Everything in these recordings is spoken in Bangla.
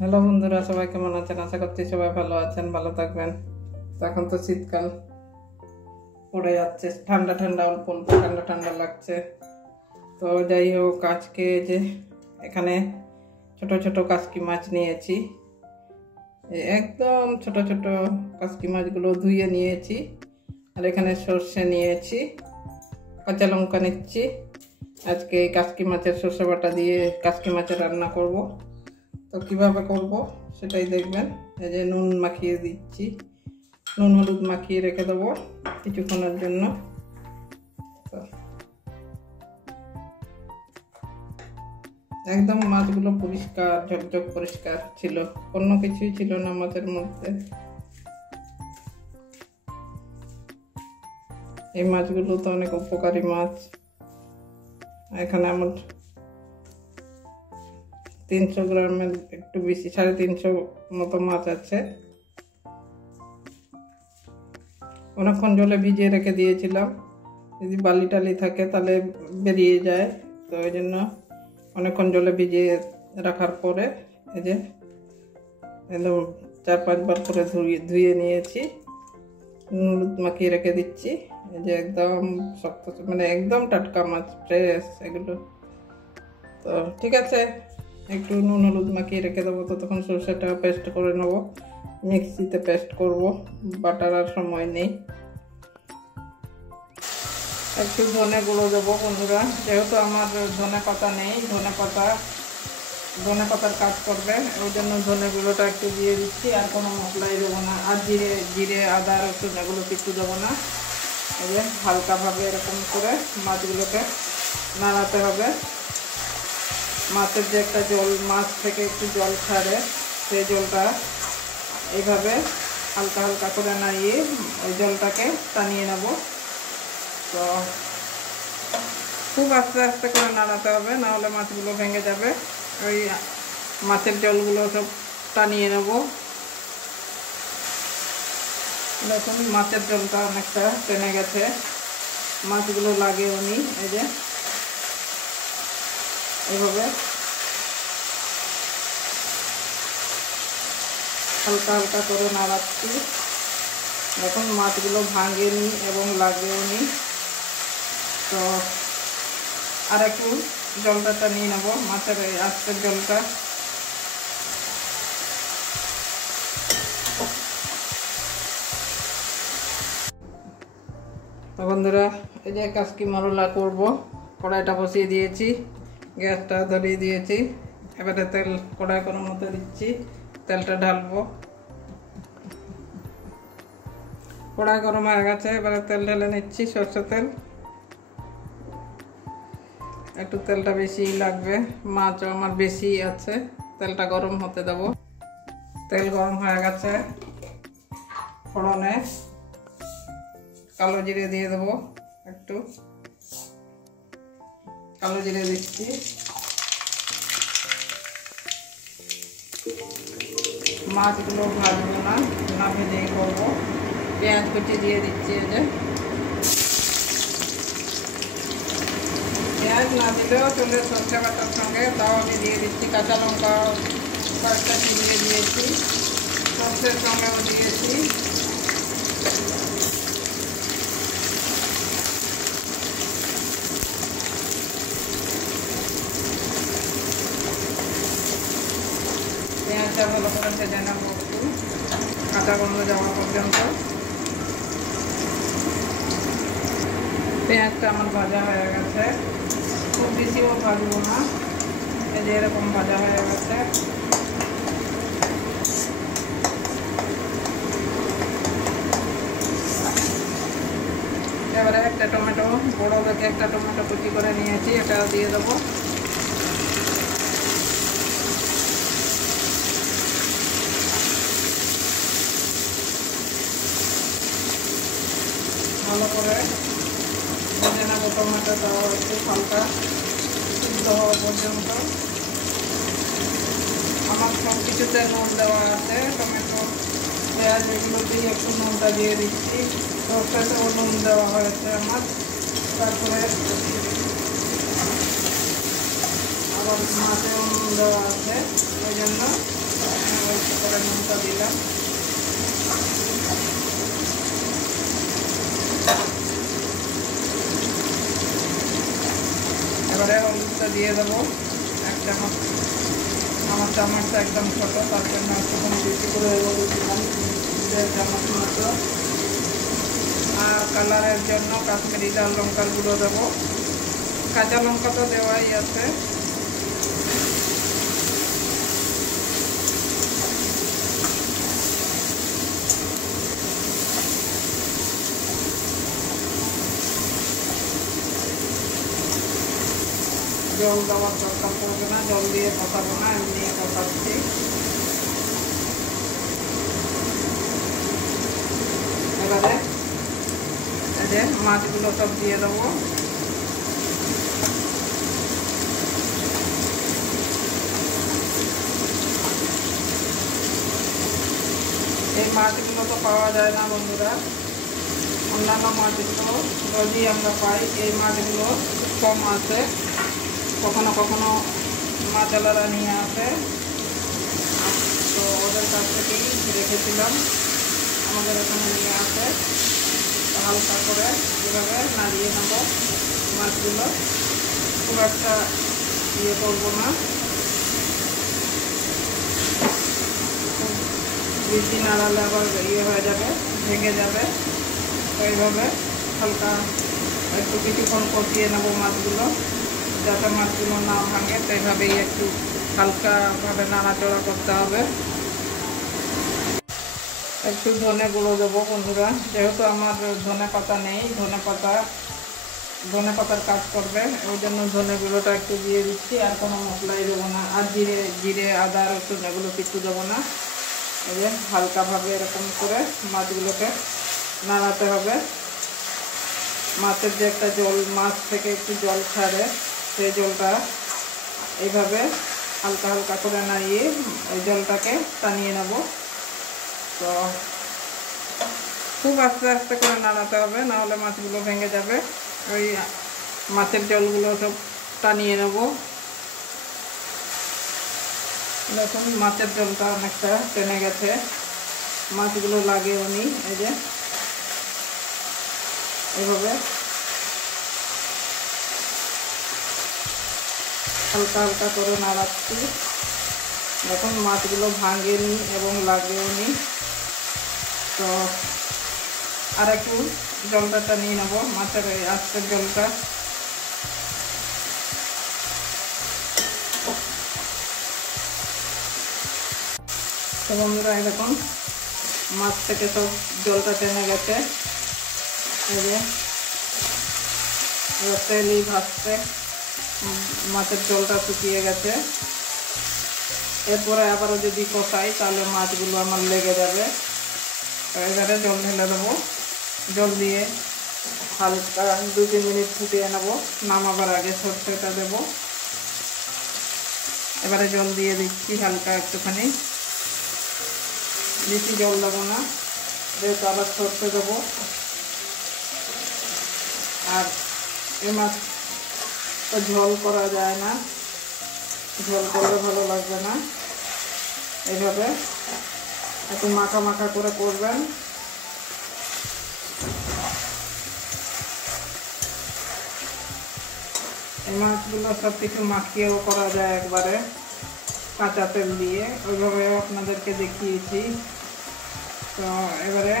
হ্যালো বন্ধুরা, সবাই কেমন আছেন? আশা করছি সবাই ভালো আছেন, ভালো থাকবেন। তো এখন তো শীতকাল পড়ে যাচ্ছে, ঠান্ডা ঠান্ডা অল্প অল্প ঠান্ডা ঠান্ডা লাগছে। তো যাই হোক, আজকে যে এখানে ছোট ছোট কাসকি মাছ নিয়েছি, একদম ছোট ছোট কাসকি মাছগুলো ধুয়ে নিয়েছি। আর এখানে সর্ষে নিয়েছি, কাঁচা লঙ্কা নিচ্ছি। আজকে এই কাসকি মাছের সর্ষে বাটা দিয়ে কাসকি মাছের রান্না করব। তো কিভাবে করব সেটাই দেখবেন। এই যে নুন মাখিয়ে দিচ্ছি, নুন হলুদ মাখিয়ে রেখে দেবো কিছুক্ষণের জন্য। একদম মাছগুলো পরিষ্কার, ঝকঝক পরিষ্কার ছিল, অন্য কিছুই ছিল না মাছের মধ্যে। এই মাছগুলো তো অনেক উপকারী মাছ। এখানে আমার 300 গ্রামের একটু বেশি, 350 মতো মাছ আছে। অনেকক্ষণ জলে ভিজিয়ে রেখে দিয়েছিলাম, যদি বালি টালি থাকে তাহলে বেরিয়ে যায়। তো ওই জন্য অনেকক্ষণ জলে ভিজিয়ে রাখার পরে এই যে একদম 4-5 বার করে ধুয়ে নিয়েছি, হলুদ মাখিয়ে রেখে দিচ্ছি। এই যে একদম শক্ত, মানে একদম টাটকা মাছ, ফ্রেশ এগুলো। তো ঠিক আছে, একটু নুন হলুদ মাখিয়ে রেখে দেবো। তো তখন সরষেটা পেস্ট করে নেবো, মিক্সিতে পেস্ট করব, বাটার আর সময় নেই। একটু ধনে গুঁড়ো দেবো বন্ধুরা, যেহেতু আমার ধনে পাতা নেই, ধনে পাতার কাজ করবে, ওই জন্য ধনে গুঁড়োটা একটু দিয়ে দিচ্ছি। আর কোনো মশলাই দেবো না, আর জিরে আদা রসুন এগুলো কিছু দেবো না। এই যে হালকাভাবে এরকম করে মাছগুলোকে নাড়াতে হবে। মাছের যে একটা জল, মাছ থেকে একটু জল ছাড়ে, সেই জলটা এইভাবে হালকা হালকা করে নাড়িয়ে ওই জলটাকে টানিয়ে নেব। তো খুব আস্তে আস্তে করে নাড়াতে হবে, নাহলে মাছগুলো ভেঙে যাবে। ওই মাছের জলগুলো সব টানিয়ে নেব। দেখুন মাছের জলটা অনেকটা টেনে গেছে, মাছগুলো লাগেও নি। এই যে এইভাবে হালকা হালকা করে নাড়াচ্ছি। দেখুন মাছগুলো ভাঙেনি এবং লাগেও নি। তো আর একটু জলটা টানিয়ে নেব, মাছের এই আস্তের জলটা। তো বন্ধুরা, এই যে কাসকি মরলা করব, কড়াইটা বসিয়ে দিয়েছি, গ্যাসটা ধরিয়ে দিয়েছি। এবারে তেল কড়াই গরম হতে দিচ্ছি, তেলটা ঢালবো। কড়াই গরম হয়ে গেছে, এবারে তেল ঢেলে নিচ্ছি, সরষের তেল। একটু তেলটা বেশি লাগবে, মাছও আমার বেশি আছে। তেলটা গরম হতে দেবো। তেল গরম হয়ে গেছে, ফোড়নে কালো জিরে দিয়ে দেবো। একটু কালো জিরে দিচ্ছি। মাছগুলো ভাজবো না, না ভেজেই করবো। পেঁয়াজ কুচি দিয়ে দিচ্ছি। এই যে পেঁয়াজ না দিলেও চলে সরষে বাটার সঙ্গে, তাও আমি দিয়ে দিচ্ছি। কাঁচা লঙ্কা কয়েকটা চিবিয়ে দিয়েছি, সরষের সঙ্গেও দিয়েছি। পেঁয়াজটা ভালো করে ভেজে নেবো, একটু কাঁচা গন্ধ যাওয়া পর্যন্ত। পেঁয়াজটা আমার ভাজা হয়ে গেছে, খুব বেশিও ভাজবো না। এই যে এরকম ভাজা হয়ে গেছে। এবারে একটা টমেটো, বড় দেখে একটা টমেটো কুচি করে নিয়েছি, এটা দিয়ে দেবো। ভালো করে ভেজে নেবো টমেটোটাও, একটু হালকা সিদ্ধ হওয়া পর্যন্ত। আমার সব কিছুতে নুন দেওয়া আছে, টমেটো পেঁয়াজ এগুলো দিয়ে একটু নুনটা দিয়ে দিচ্ছি। সরষেতেও নুন দেওয়া হয়েছে আমার। তারপরে আবার মাছেও নুন দেওয়া আছে, ওই জন্য নুনটা দিলাম। এবারে হলুদটা দিয়ে দেবো 1 চামচ। আমার চামচটা একদম ছোট, তার জন্য একটুখানি বেশি করে হলুদ দিলাম, 1.5 চামচ মতো। আর কালারের জন্য কাশ্মীরি লাল লঙ্কার গুঁড়ো দেবো। কাঁচা লঙ্কা তো দেওয়াই আছে। জল দেওয়ার দরকার পড়বে না, জল দিয়ে কষাবো না, এমনি কষাচ্ছি। এবারে এই যে মাছগুলো সব দিয়ে দেবো। এই মাছগুলো তো পাওয়া যায় না বন্ধুরা, অন্যান্য মাছগুলো রোজই আমরা পাই, এই মাছগুলো কম আছে। কখনো কখনো মাছওয়ালারা নিয়ে আসে, তো ওদের কাছ থেকেই রেখেছিলাম, আমাদের এখানে নিয়ে আসে। হালকা করে এভাবে নাড়িয়ে নেব মাছগুলো, খুব একটা ইয়ে করবো না, বেশি নাড়ালে আবার ইয়ে হয়ে যাবে, ভেঙে যাবে। তো এইভাবে হালকা একটু কিছুক্ষণ কষিয়ে নেব মাছগুলো, যাতে মাছগুলো না ভাঙে। তো এইভাবেই একটু হালকাভাবে নাড়াচড়া করতে হবে। একটু ধনে গুঁড়ো দেবো বন্ধুরা, যেহেতু আমার ধনে পাতা নেই, ধনে পাতার কাজ করবে, ওই জন্য ধনে গুঁড়োটা একটু দিয়ে দিচ্ছি। আর কোনো মশলাই দেবো না, আর জিরে আদা রসুন এগুলো কিছু দেবো না। এই যে হালকাভাবে এরকম করে মাছগুলোকে নাড়াতে হবে। মাছের যে একটা জল, মাছ থেকে একটু জল ছাড়ে, সেই জলটা এইভাবে হালকা হালকা করে নাড়িয়ে ওই জলটাকে টানিয়ে নেব। তো খুব আস্তে আস্তে করে নাড়াতে হবে, নাহলে মাছগুলো ভেঙে যাবে। ওই মাছের জলগুলো সব টানিয়ে নেব। দেখুন মাছের জলটা অনেকটা টেনে গেছে, মাছগুলো লাগেও নি। এই যে এভাবে হালকা হালকা করে নাড়াচ্ছি। দেখুন মাছগুলো ভাঙেনি এবং লাগেও নি। তো আর একটু জলটা টানিয়ে নেবো, মাছের এই আস্তের জলটা। তো বন্ধুরা এরকম মাছ থেকে সব জলটা টেনে গেছে। এই যে এবার তেলই ভাজতে মাছের জলটা শুকিয়ে গেছে। এরপরে আবারও যদি কষাই তাহলে মাছগুলো আমার লেগে যাবে। এবারে জল ঢেলে দেবো, জল দিয়ে হালকা 2-3 মিনিট ফুটিয়ে নেবো। নামাবার আগে সর্ষেটা দেবো। এবারে জল দিয়ে দিচ্ছি হালকা একটুখানি, বেশি জল দেবো না, যেহেতু আবার সর্ষে দেবো। আর এই মাছ তো ঝোল করা যায় না, ঝোল করলে ভালো লাগবে না। এইভাবে একটু মাখা মাখা করে করবেন। এই মাছগুলো সব কিছু মাখিয়েও করা যায় একবারে কাঁচা তেল দিয়ে, ওইভাবে আপনাদেরকে দেখিয়েছি। তো এবারে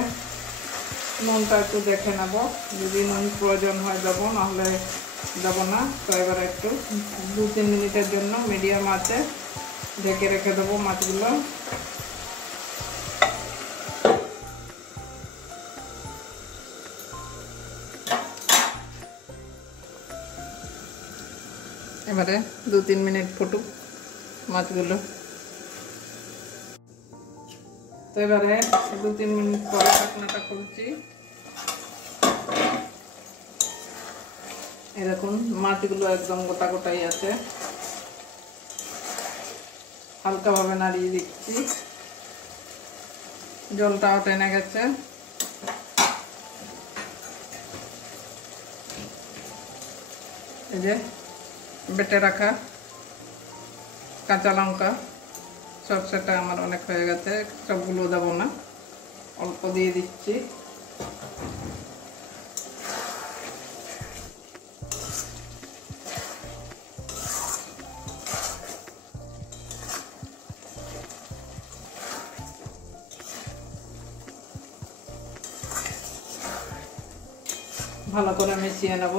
নুনটা একটু দেখে নেব, যদি নুন প্রয়োজন হয় দেবো, নাহলে দেবো না। তো এবারে একটু 2-3 মিনিটের জন্য মিডিয়াম আঁচে ঢেকে রেখে দেবো মাছগুলো। এবারে 2-3 মিনিট ফুটুক মাছগুলো। তো এবারে 2-3 মিনিট পরে ঢাকনাটা খুলছি। এরকম মাছগুলো একদম গোটা গোটাই আছে, হালকাভাবে নাড়িয়ে দিচ্ছি। জলটাও টেনে গেছে। এই যে বেটে রাখা কাঁচা লঙ্কা সরষেটা আমার অনেক হয়ে গেছে, সবগুলো দেবো না, অল্প দিয়ে দিচ্ছি। ভালো করে মিশিয়ে নেব।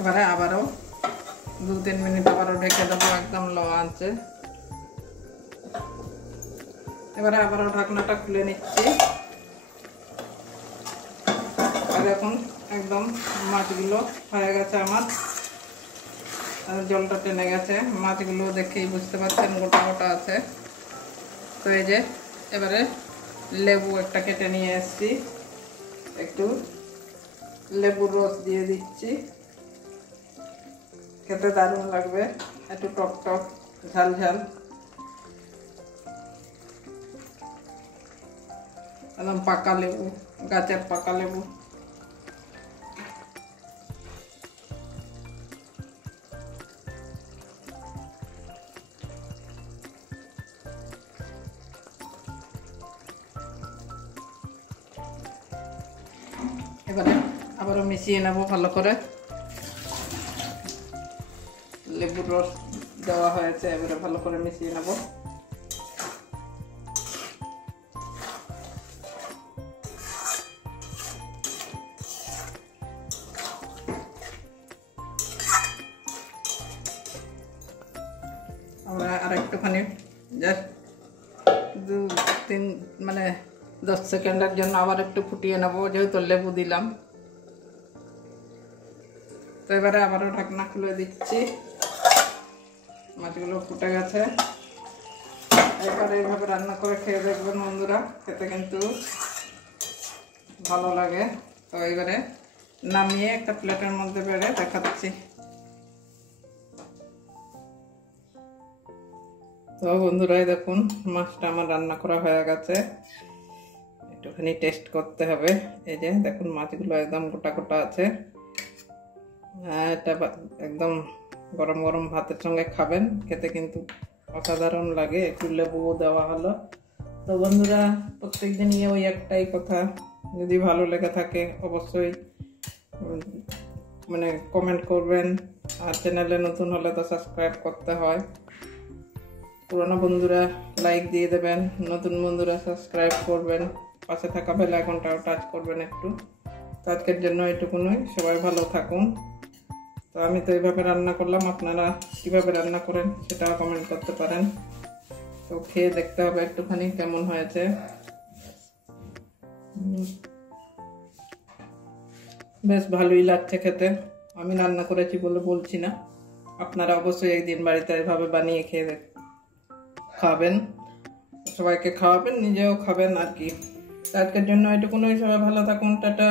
এবারে আবারও 2-3 মিনিট আবারও ঢেকে দেবো একদম লো আঁচে। এবারে আবারও ঢাকনাটা খুলে নিচ্ছি। আর এখন একদম মাছগুলো হয়ে গেছে আমার, জলটা টেনে গেছে। মাছগুলো দেখেই বুঝতে পারছেন গোটা গোটা আছে। তো এই যে এবারে লেবু একটা কেটে নিয়ে এসেছি, একটু লেবুর রস দিয়ে দিচ্ছি, খেতে দারুণ লাগবে, একটু টক টক ঝাল ঝাল, একদম পাকা লেবু, গাছের পাকা লেবু। এবারে আবারও মিশিয়ে নেব ভালো করে। লেবুর রস দেওয়া হয়েছে, এবারে ভালো করে মিশিয়ে নেব। আমরা আর একটুখানি জাস্ট 2-3 মানে 10 সেকেন্ডের জন্য আবার একটু ফুটিয়ে নেব, যেহেতু লেবু দিলাম। তো এবারে আবারও ঢাকনা খুলে দিচ্ছি। মাছগুলো ফুটে গেছে। এবারে এইভাবে রান্না করে খেয়ে দেখবেন বন্ধুরা, খেতে কিন্তু ভালো লাগে। তো এবারে নামিয়ে একটা প্লেটের মধ্যে বেড়ে দেখাচ্ছি। তো বন্ধুরাই দেখুন, মাছটা আমার রান্না করা হয়ে গেছে, একটুখানি টেস্ট করতে হবে। এই যে দেখুন মাছগুলো একদম গোটা গোটা আছে। এটা একদম গরম গরম ভাতের সঙ্গে খাবেন, খেতে কিন্তু অসাধারণ লাগে। একটু লেবুও দেওয়া হলো। তো বন্ধুরা প্রত্যেকদিন ওই একটাই কথা, যদি ভালো লেগে থাকে অবশ্যই মানে কমেন্ট করবেন, আর চ্যানেলে নতুন হলে তো সাবস্ক্রাইব করতে হয়। পুরনো বন্ধুরা লাইক দিয়ে দেবেন, নতুন বন্ধুরা সাবস্ক্রাইব করবেন, পাশে থাকা বেল আইকনটাও টাচ করবেন একটু। তো আজকের জন্য এটুকুনই, সবাই ভালো থাকুন। তো আমি তো এইভাবে রান্না করলাম, আপনারা কিভাবে রান্না করেন সেটাও কমেন্ট করতে পারেন। তো খেয়ে দেখতে হবে একটুখানি কেমন হয়েছে। বেশ ভালোই লাগছে খেতে। আমি রান্না করেছি বলে বলছি না, আপনারা অবশ্যই একদিন বাড়িতে এভাবে বানিয়ে খেয়ে খাবেন, সবাইকে খাওয়াবেন, নিজেও খাবেন আর কি। আজকের জন্য এটুকুনই, সবাই ভালো থাকুন, টাটা।